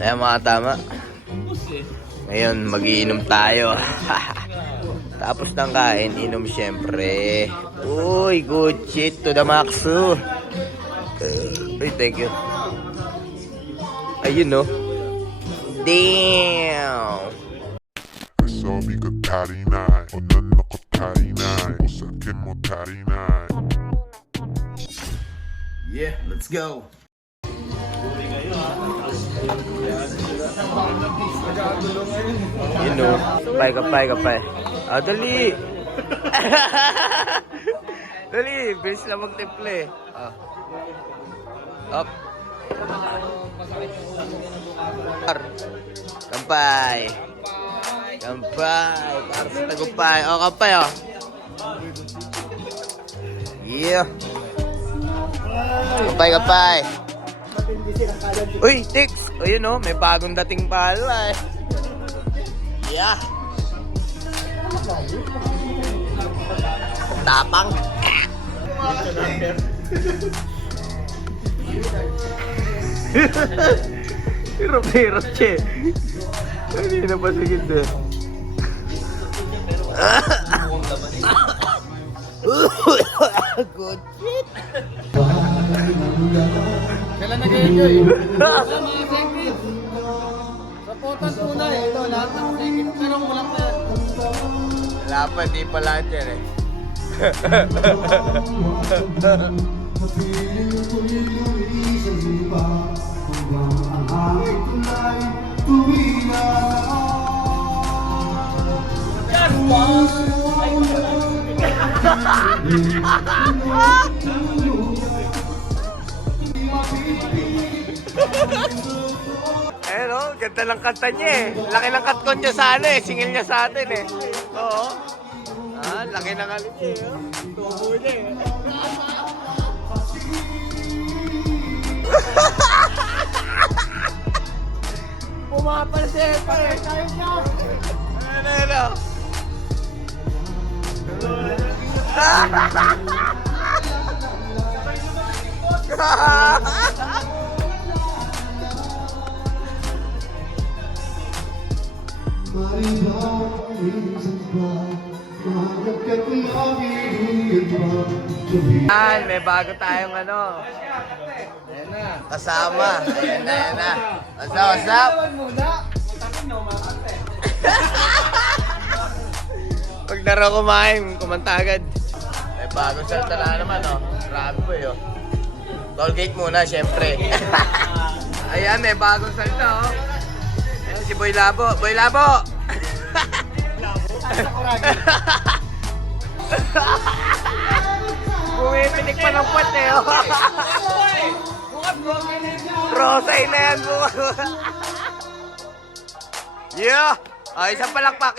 Ayan mga tama. Ngayon, magiinom tayo. Tapos ng kain, inom syempre. Uy, good shit to the max. Uy, thank you. Ayun, no? Damn! Sabi ka tari na, o nanak ko tari na, o sakin mo tari na. Yeah, let's go. Yun, no? Kapay. Ah, dali! Dali, bilis lang magtimple. Ah. Up. Kampay. Para sa tagumpay. Oh, kampay, oh. Yeah. Kampay. Uy, Tix. O yun, oh. May bagong dating pala, eh. Yeah. Tapang. Pero, che. Hindi na pa sige doon. Good shit. Kailan nag-enjoy? Mga secret. Sapotan tunay. Ito, lahat ng secret. Pero walang na. Wala pa, di pa lahat yan eh. Eh no, ganda ng kanta niya eh. Laki ng katkon niya sa ano eh. Singil niya sa atin eh. Oo. Ah, laki ng ano niya eh. Oh. Tubo niya eh. Pumapal siya eh. Tayo siya. Ano. May bago tayong ano. Kasama. Ayan na. What's up? Pag naro kumain, kumanta agad. May bagong salta na naman, oh. Grabe po yun. Tollgate muna, syempre. Ayan, may bagong salta, oh. Ito si Boy Labo. Boy Labo! Pumipinik pa ng puwet, eh, oh. Rosay na yan, bukas. Yeah! Oh, isang palakpak.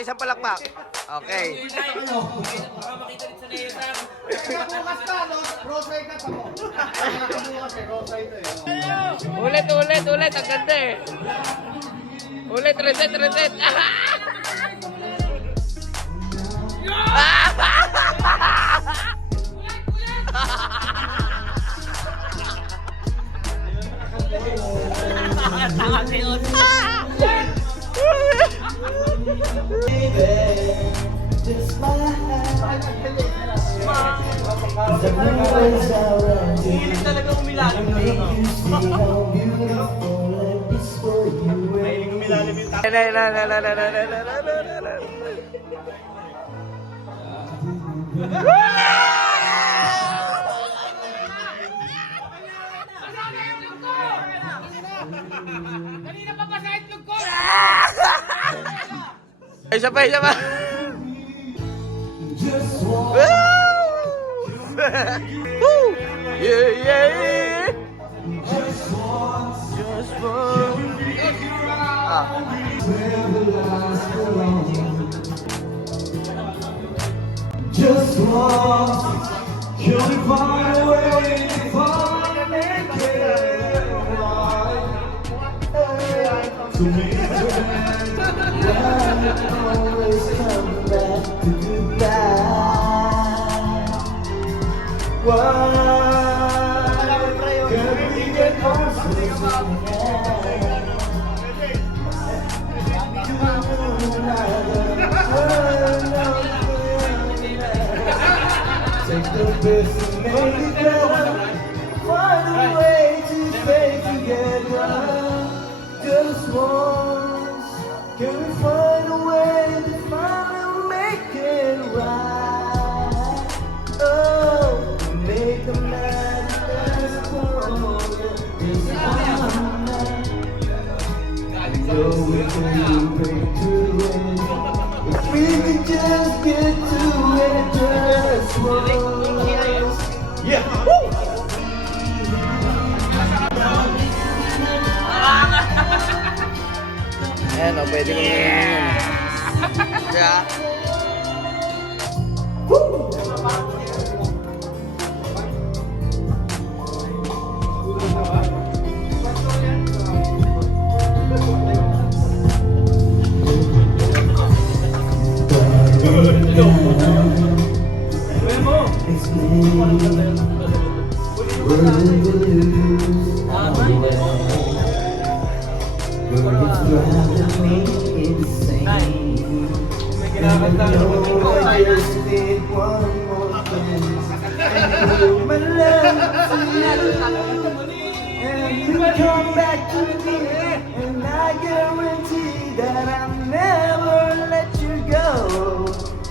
Okay. Ulit. Ang ganda eh. Ulit, reset. Hilig talaga umilalim na ito. Mahilig umilalim yung tapos. Kanina pa ba sa itlog ko? Isa pa. Woo! Yeah. Just want you to find a way to find and make it right. To me, always come back to goodbye. Why can't we get closer? Just to make it better, find a way to stay together. Just once, can we find a way to finally make it right? Oh, make the night last forever. Just one night. I know we can break through it. If we could just get to it just once. Yeah. Woo! Ayan o, pwede kong yun. Kaya, It's me. We're lose our way. Girl, it's driving me insane. And I know I just need one more thing. Give my love to you, and you come back to me, and I guarantee that I'll never let you go.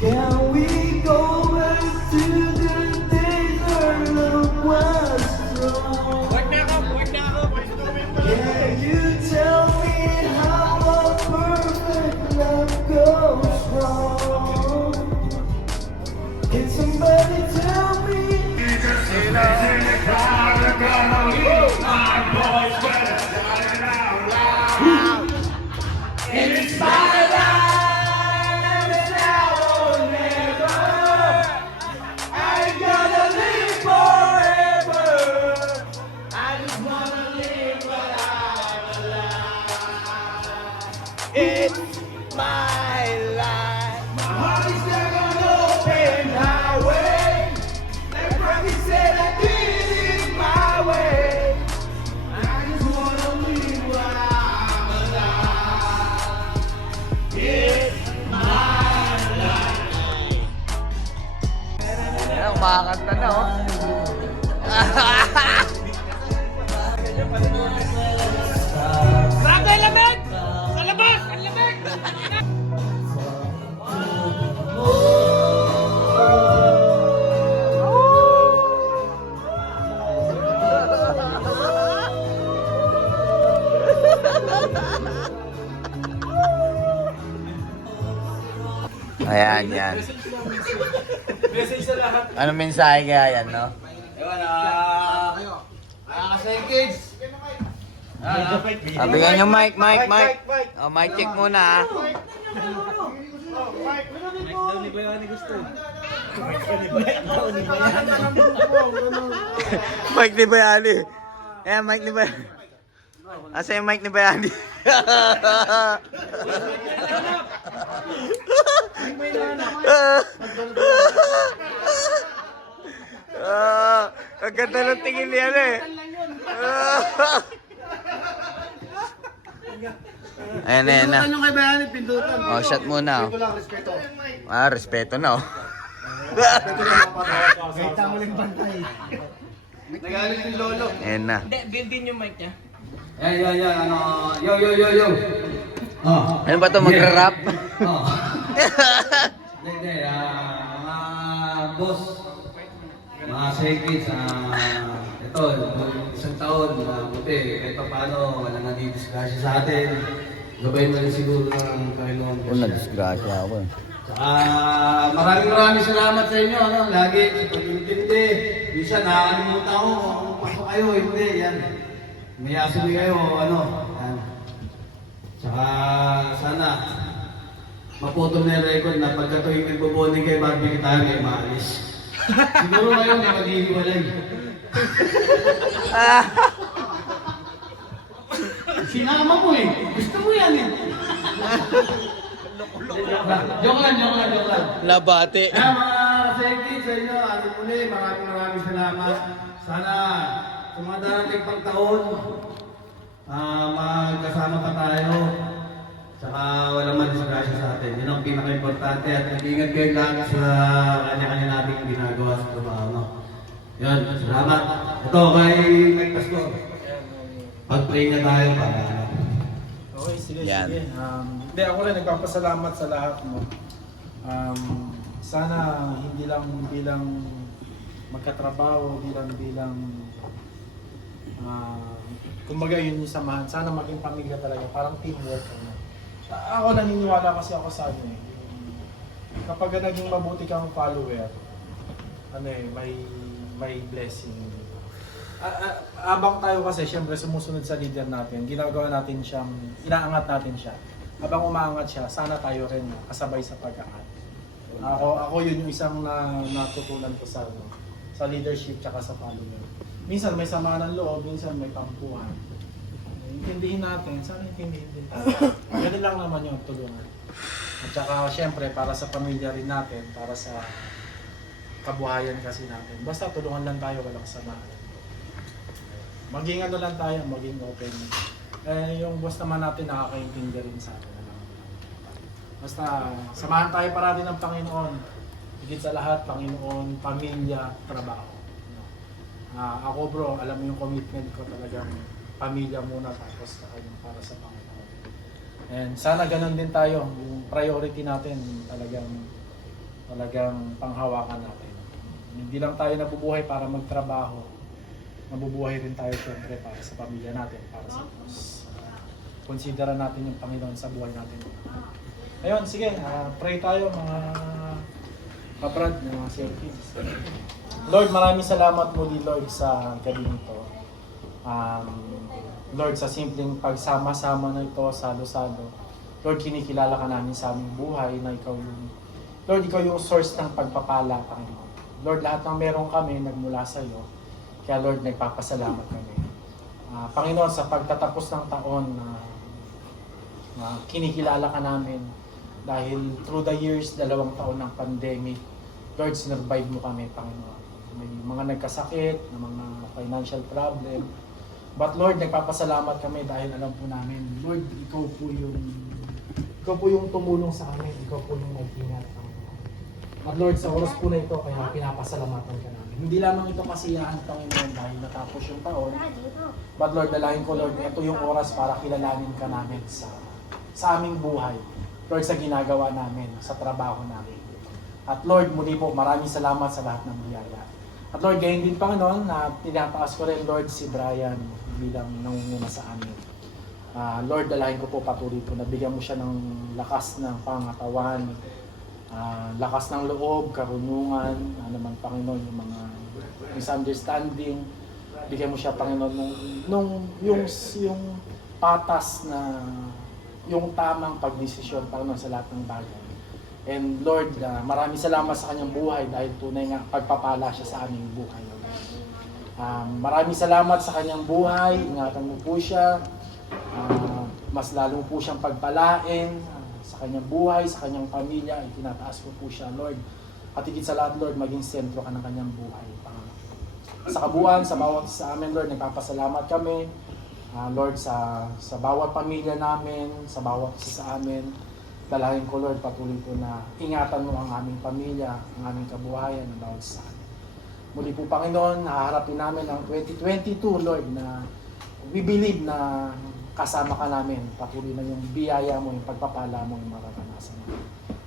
Can we go back to the days our love was strong? Can you tell me how a perfect love goes wrong? Can somebody tell me? It's my life, it's now or never. I gotta live forever. I just wanna live what I'm alive. It's my life. My heart is like an open highway. Like Rocky said, I did it my way. I just wanna live what I'm alive. It's my life. ayan, kumakanta na o. Grabe ang lamig! Sa labas! Ang lamig! Ayan, yan. Anong mensahe kaya yan, no? Ewan, kids! Bigyan yung mic. Oh, mic check muna, ha? Mic ni Bayani. Ayan, mic ni Bayani. Asa yung mic ni Bayani? Ang ganda ng tingin niya eh. Ayan, ayan na. Pindutan yung kay Bayani, pindutan. Oh, shot muna. Oh. Ito lang, respeto. Ah, respeto na, oh. Kahit tama lang bantay. Nagalit yung lolo. Ayan na. Yan. Ano, yo. Oh. Ano ba ito, magra-rap? Oh. Hindi, mga boss, mga seconds, ito, isang taon, buti, kahit pa paano, walang nadidisgrasya sa atin. Gabay mo rin siguro ng Panginoon. disgrasya ako eh. Saka maraming salamat sa inyo, ano, lagi sa pag-intindi. Minsan nakakalimutan ko, kung pasok kayo, hindi, yan. May asumi kayo, ano, yan. Saka sana, maputol na yung record na pagka tuwing nagbo-bonding kay Barbie tayo may maalis. Siguro kayo may maghihiwalay. Sinama mo eh. Gusto mo yan eh. Joke lang. Nabati. Kaya mga safety sa inyo, ano muli, maraming salamat. Sana sa mga darating pang taon, magkasama pa tayo. Saka walang madisgrasya sa atin. Yun ang pinaka-importante at nag-ingat kayo lang sa kanya-kanya nating ginagawa sa trabaho. No? Yan, salamat. Ito, may Pasko. Pag-pray na tayo para Okay, sige, Yan. sige. Hindi, ako rin nagpapasalamat sa lahat mo. Sana hindi lang bilang magkatrabaho, bilang kumbaga yun yung samahan. Sana maging pamilya talaga, parang teamwork. Ako naniniwala kasi ako sa ano eh. Kapag naging mabuti kang follower, ano eh, may blessing. Abang tayo kasi, syempre sumusunod sa leader natin, ginagawa natin siyang, inaangat natin siya. Habang umaangat siya, sana tayo rin kasabay sa pag-angat. Ako yun yung isang natutunan ko sa leadership tsaka sa follower. Minsan may sama ng loob, minsan may tampuhan. Intindihin natin, sana intindihin din tayo. Ganun lang naman yung tulungan. At saka syempre para sa pamilya rin natin, para sa kabuhayan kasi natin. Basta tulungan lang tayo, walang samahan. Maging ano lang tayo, maging open. Yung boss naman natin nakakaintindi rin sa atin. Basta samahan tayo parati ng Panginoon. Higit sa lahat, Panginoon, pamilya, trabaho. Ako bro, alam mo yung commitment ko talagang pamilya muna tapos para sa Panginoon. And sana ganun din tayo, yung priority natin talagang panghawakan natin. Hindi lang tayo nabubuhay para magtrabaho, nabubuhay rin tayo syempre para sa pamilya natin, para sa Diyos. Konsidera natin yung Panginoon sa buhay natin. Ayun, sige, pray tayo mga kabrad, mga selfies. Lord, maraming salamat muli Lord sa gabi nito. Lord, sa simpleng pagsama-sama na ito, salo-salo. Lord, kinikilala ka namin sa aming buhay na ikaw yung source ng pagpapala, Panginoon. Lord, lahat ng meron kami nagmula sa iyo. Kaya Lord, nagpapasalamat kami. Panginoon, sa pagtatapos ng taon na kinikilala ka namin dahil through the years, 2 taon ng pandemic, Lord, sinurvive mo kami, Panginoon. May mga nagkasakit, na mga financial problem. But Lord, nagpapasalamat kami dahil alam po namin, Lord, ikaw po yung tumulong sa amin, ikaw po yung nag-ingat. At Lord, sa oras po na ito, kaya pinapasalamatan ka namin. Hindi lamang ito kasiyahan, Panginoon, dahil natapos yung taon. But Lord, dalahin ko, Lord, ito yung oras para kilalanin ka namin sa aming buhay. Lord, sa ginagawa namin, sa trabaho namin. At Lord, muli po, maraming salamat sa lahat ng biyaya. At Lord, gayon din, Panginoon, na tinataas ko rin, Lord, si Brian bilang nangunguna sa amin. Lord, dalahin ko po patuloy po, nabigyan mo siya ng lakas ng pangatawan, lakas ng loob, karunungan, naman Panginoon, yung mga misunderstanding. Bigyan mo siya, Panginoon, yung patas na, yung tamang pagdesisyon, Panginoon, sa lahat ng bagay. And Lord, maraming salamat sa kanyang buhay dahil tunay nga pagpapala siya sa aming buhay. Maraming salamat sa kanyang buhay, ingatan mo po siya, mas lalo po siyang pagpalain sa kanyang buhay, sa kanyang pamilya, itinataas mo po siya, Lord. At higit sa lahat, Lord, maging sentro ka ng kanyang buhay. Sa kabuuan, sa bawat sa amin, Lord, nagpapasalamat kami, Lord, sa bawat pamilya namin, sa bawat isa sa amin. Dalahin ko, Lord, patuloy po na ingatan mo ang aming pamilya, ang aming kabuhayan, ang bawat sa amin. Muli po, Panginoon, haharapin namin ang 2022, Lord, na we believe na kasama ka namin. Patuloy na yung biyaya mo, yung pagpapala mo, yung mararanasan mo.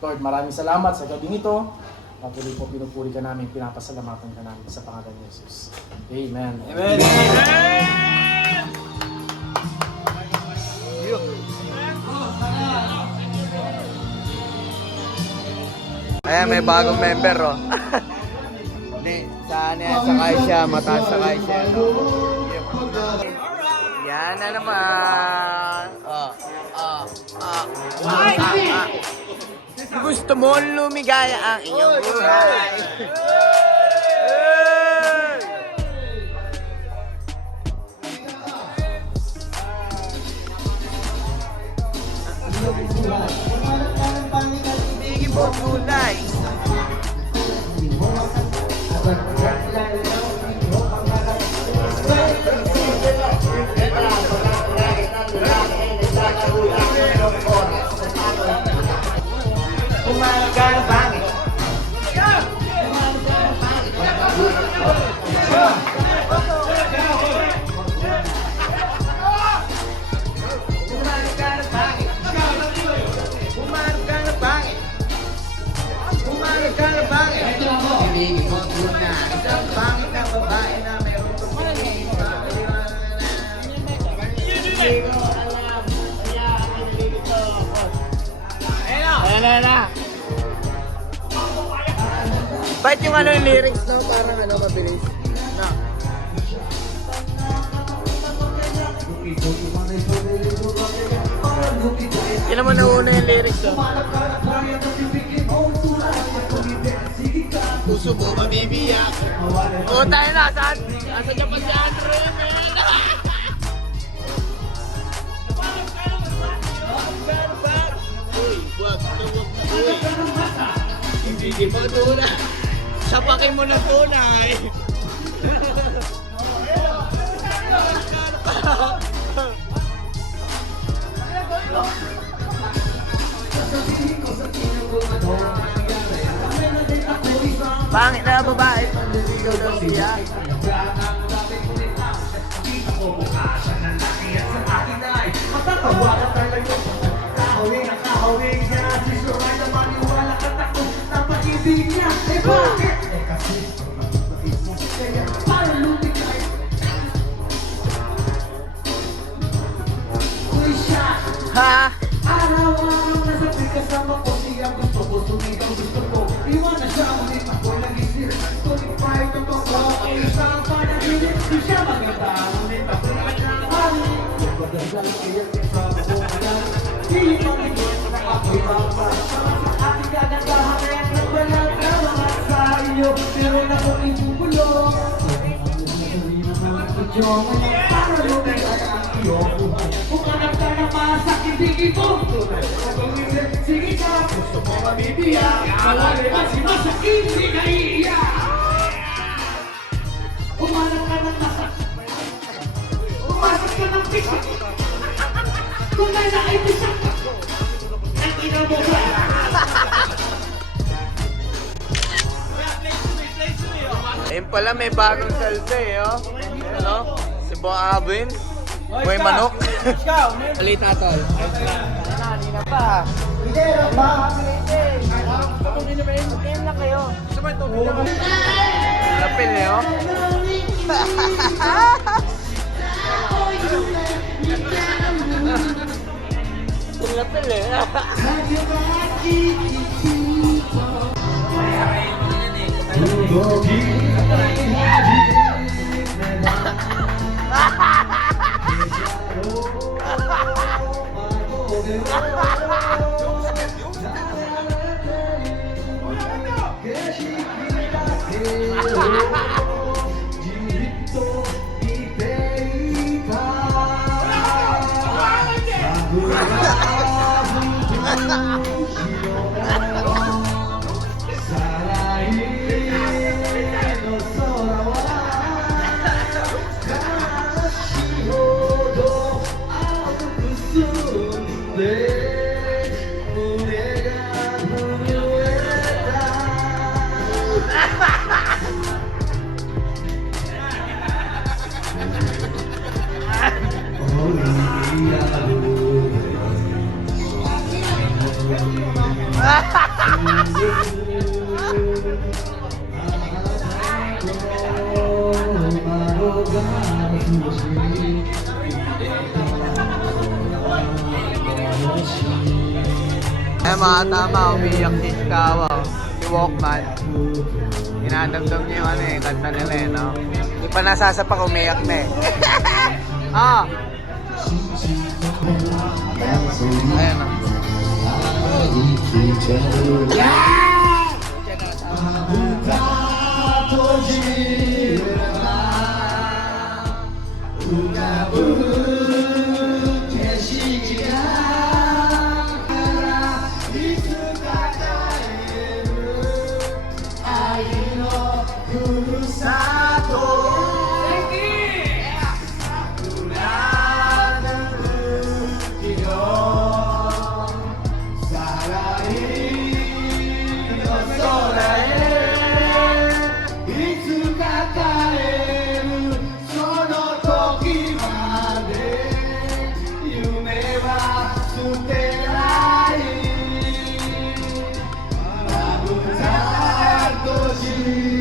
Lord, maraming salamat sa gabing ito. Patuloy po, pinupuri ka namin, pinapasalamatan ka namin sa pangalan ni Jesus. Amen. Amen! Ayan, may bagong member, oh. Hindi, saan yan? Sakay siya, mataas sakay siya. Yan na naman. Gusto mo lumigaya ang iyong buhay. Bigyan mo kulay. Umaga na bangin. ibigin mo muna. Isang pangit na babae na meron tumingin sa kaliwa na. Hindi ko alam, kaya ako nililito ako. Ayan na. Ba't yung ano yung lyrics no? Parang ano mabilis. No. Kailan mo nauna yung lyrics no? Puso mo mabibiyak. Oo tayo na. Saan? Asa niya pa si Andre? Uy, wag na. Uy. Ibigin mo tunay. Sapakin mo na tunay. Pangit na babae. Ikaw daw siya. Ha? Araw-araw nasa kasama ko siya, gusto ko sumigaw, gusto ko iwan na siya, ulit ako nag-isip. Tuloy fight ako ko, isang panaginip, di siya maganda, ulit ako nag-ahari. Pagdadal kaya kasama ko alam, di pamigil na ako'y mapasa. Aking gadagahari ng balat na mga sa iyo, pero na kong ibubulong. Para lumigay ang iyong buhay. Kung anak ka na masakit, bigay mo. Sige ka, gusto mo mabibiyak. Kalari ka si masakit, hindi ka iiyak. Umanak ka ng masakit. Umasak ka ng pisak. Kung may nakaipisak ka, ang inabola. Ayun pala, may bagong salsa eh, oh. Ayan, oh. Si Bo Abin. Boy Manok. Balita, tol. Kanina pa. Hindi, ba? Game na kayo. Lapil eh, oh. Lapil eh. Eh mga tama, umiyak si Shikawa, si Walkman. Inadamdam niya yung ano eh, kanta nila eh, no? Hindi pa nasasapak, umiyak na eh. Ah! Ayan o. Thank you.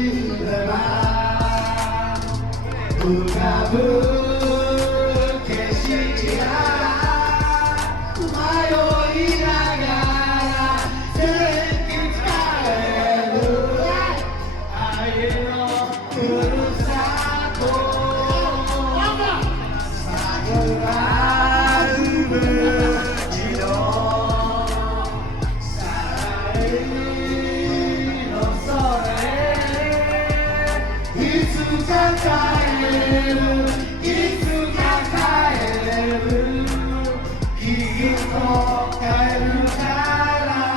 ko kailan ka lang.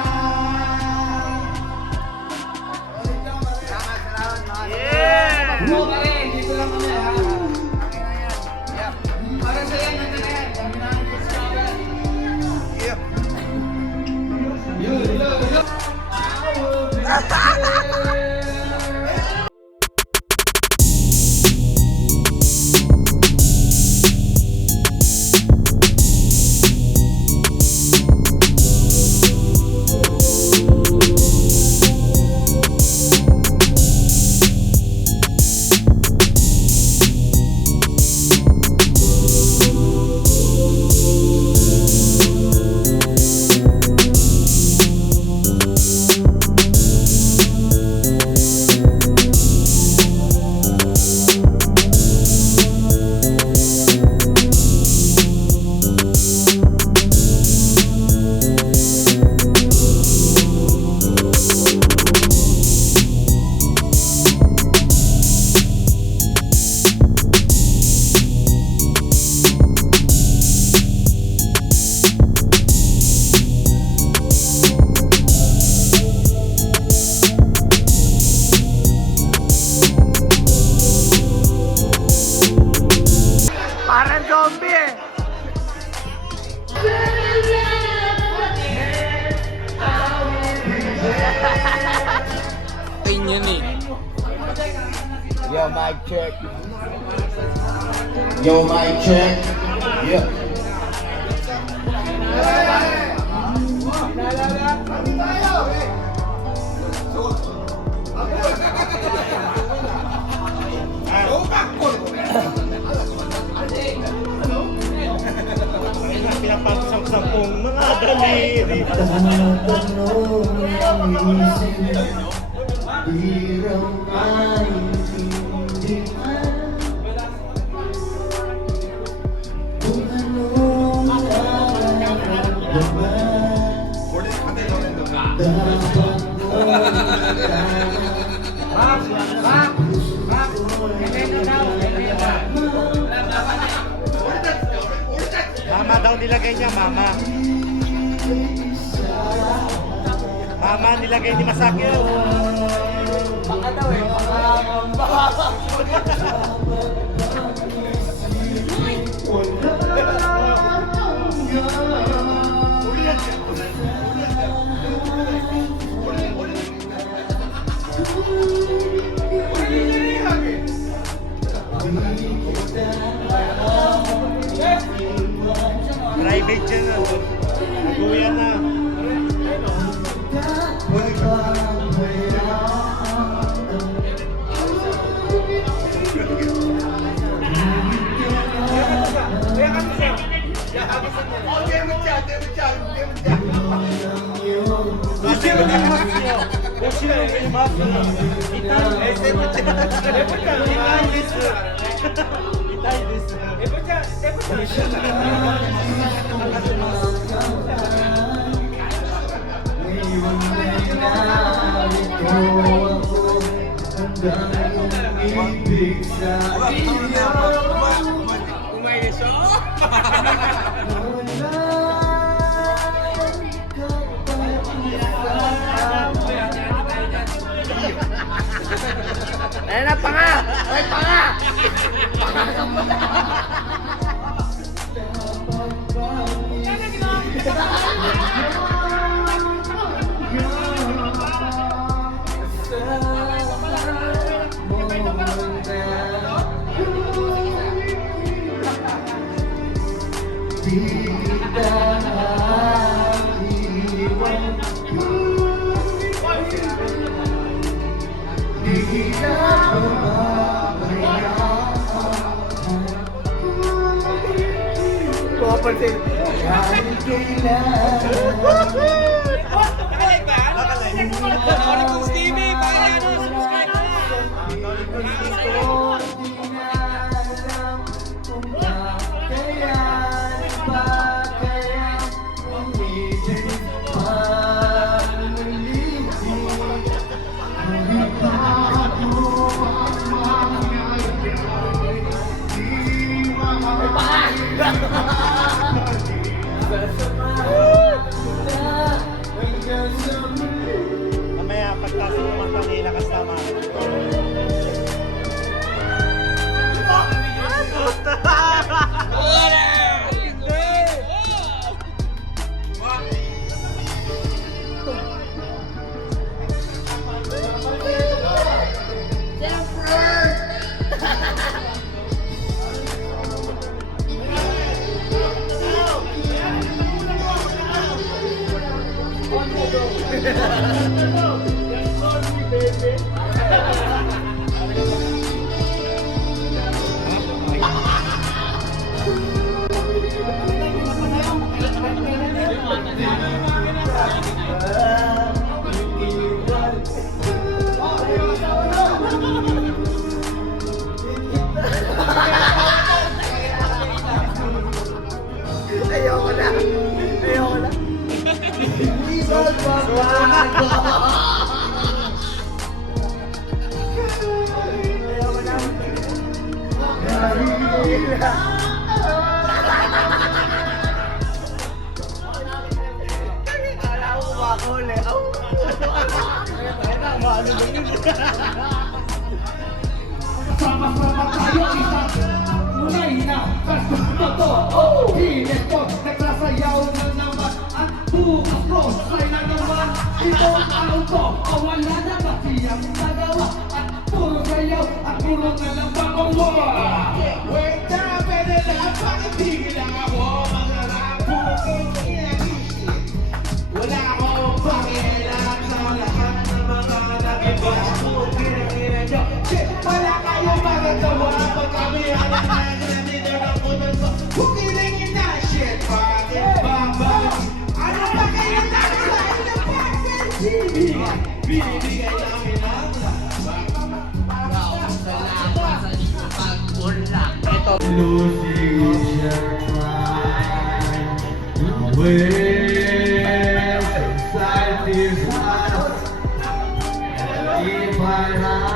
Yeah! Mo pa rin, dito lang kami ha. Para sa yan, nandun na yan. Kami namin po sa kawan. Parang zombie eh. Yun eh. Yo, mic check. Yo, mic check. Yeah. Pinapagsampung mga daliri. Di raw maintindihan kung anong nararamdaman. Dapat Mama daw nilagay niya, mama. Mama nilagay ni Masakyo. baka daw eh, baka Private dyan na. Nag-uwian na. Ayan na, panga! Ay, panga! Papansin. Ayoko na. Ayoko na. Isang pagbabago. Ayoko na. Kala ko kumakuli. Sama-sama tayo isang tunay na totoo. Hilit ko, nagsasayaw na naman at bukas ko sa'y na naman. Itong araw ko, wala na ba siyang nagawa at puro gayaw at puro na lang bangawa. Wait na, pwede na, bakit di lang ako mangarap buking inagigit? Wala akong pakialam sa lahat ng mga nagiba mo, ginagina nyo. Wala kayong magagawa pag kami ang nandito ng punan ko. Bukilingin na shit, bakit ba ba? Ano ba kayo nakasay na pagkasinibigay? Binibigay namin ang losing your mind when anxiety's high. If I am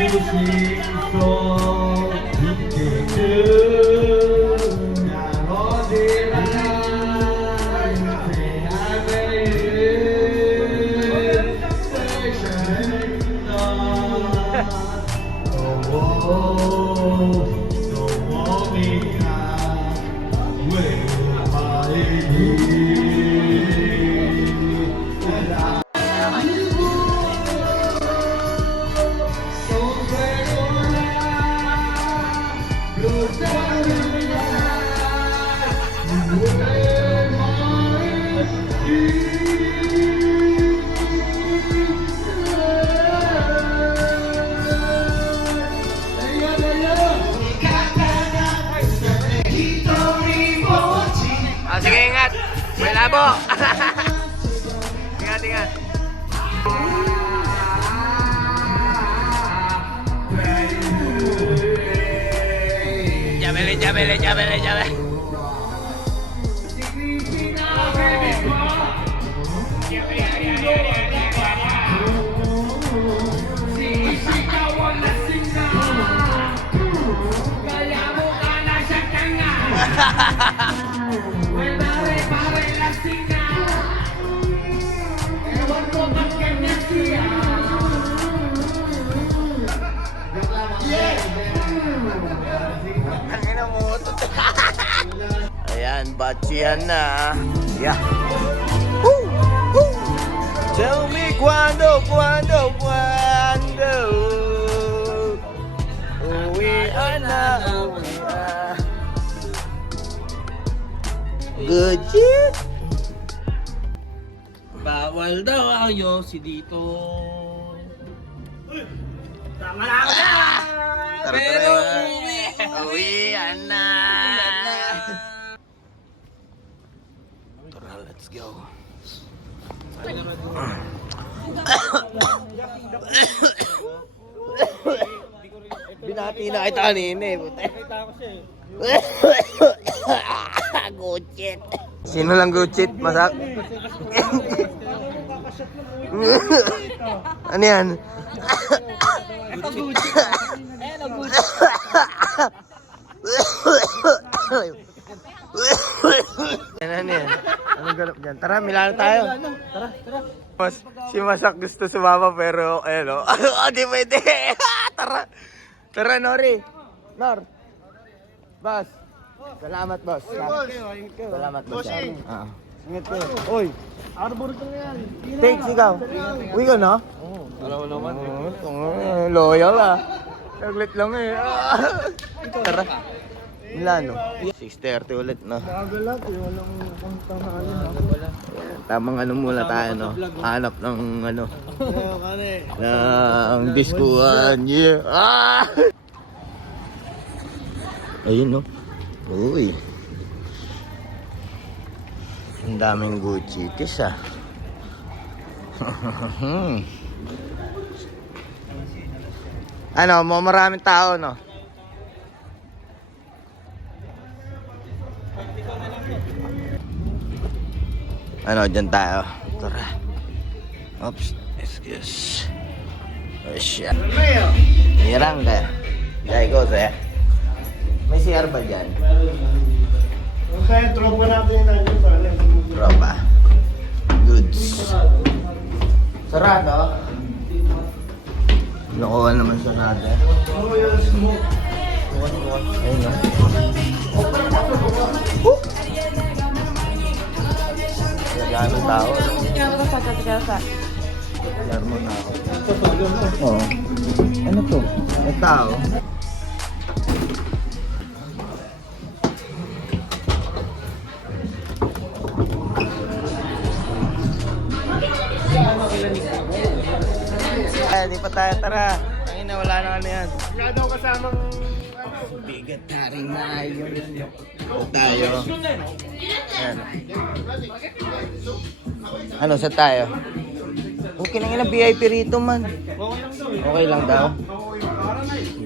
using strong, take good. Now all the lies say I'm Sige, ingat. May labo. Ingat, ingat. Jabele, jabele, jabele, jabele. Ayan, bachihan na. Yeah. Woo! Woo! Tell me cuando uwi na. Good shit. Bawal daw ang yosi dito. Tama na ako na! Pero Uwian na. Tara, let's go. Binati na kita kanina eh. Gucit. Sino lang gucit? Masak? Ano yan? Ano yan? Anong ganap dyan? Tara, Milano tayo. Tara. Si Masak gusto sumama pero ayun o. Di pwede. Tara. Tara, Nori. Nor. Boss. Salamat, boss. Salamat, boss. Ingat kayo. Oy. Arbor ka yan. Thanks, ikaw. Uwi ka na? Oo. Alam mo naman. Loyal ah. Saglit lang eh. Tara. Ilan, no? 6:30 ulit, no? Nakagalap eh, walang punta na alin ha. Tamang ano muna tayo, no? Hanap ng ano. Ng diskuhan. Yeah. Ah! Ayun, no? Uy. Ang daming Gucci kiss, ah. Ano, maraming tao, no? Ano, dyan tayo. Tara. Oops. Excuse. Oh, shit. Hirang ka. Dahil ko, sir. May CR ba dyan? Okay, tropa natin yung nandiyo para Tropa. Goods. Sarado? Nakuha naman sarado. Ayun, no? Gano'ng tao? Alarmo na ako. Oo. Ano to? May tao? Ay, di pa tayo, tara. Ang ina, wala na ano yan. Wala daw kasamang Bigat na rin na yun. Tayo. Ayan. Ano, sa tayo? Okay lang yun, VIP rito man. Okay lang daw.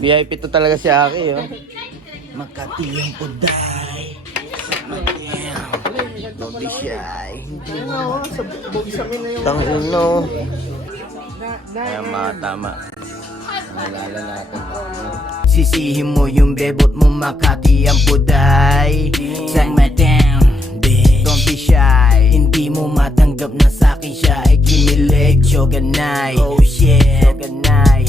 VIP to talaga si Aki, oh. Makati yung puday. Don't be shy. Hindi na. Tangino. Ayan, tama. Nalala natin. Sisihin mo yung bebot mo, Makati ang puday. Suck my down, bitch. Don't be shy. Hindi mo matanggap na sa'kin siya ay kinilig. Shoganay, oh shit, Shoganay.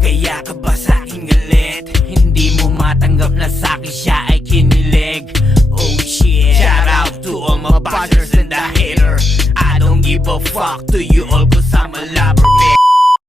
Kaya ka ba sa'kin galit? Hindi mo matanggap na sa'kin siya ay kinilig. Oh shit. Shout out to all my bashers and the hater. I don't give a fuck to you all cause